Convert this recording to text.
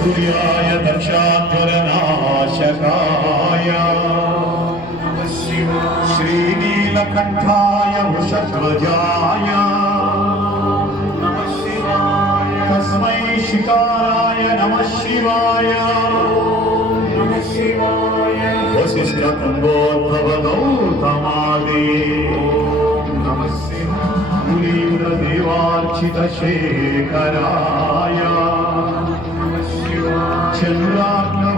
सूर्याय दक्षाध्वरनाशकाय नमः शिवाय श्रीनीलकण्ठाय वृषध्वजाय नमः शिवाय तस्मै शिकाराय नमः शिवाय नमः शिवाय वसिष्ठकुम्भोद्भवगौतमादि नमः शिवाय मुनीन्द्रदेवार्चितशेखराय செல்வார்ந்த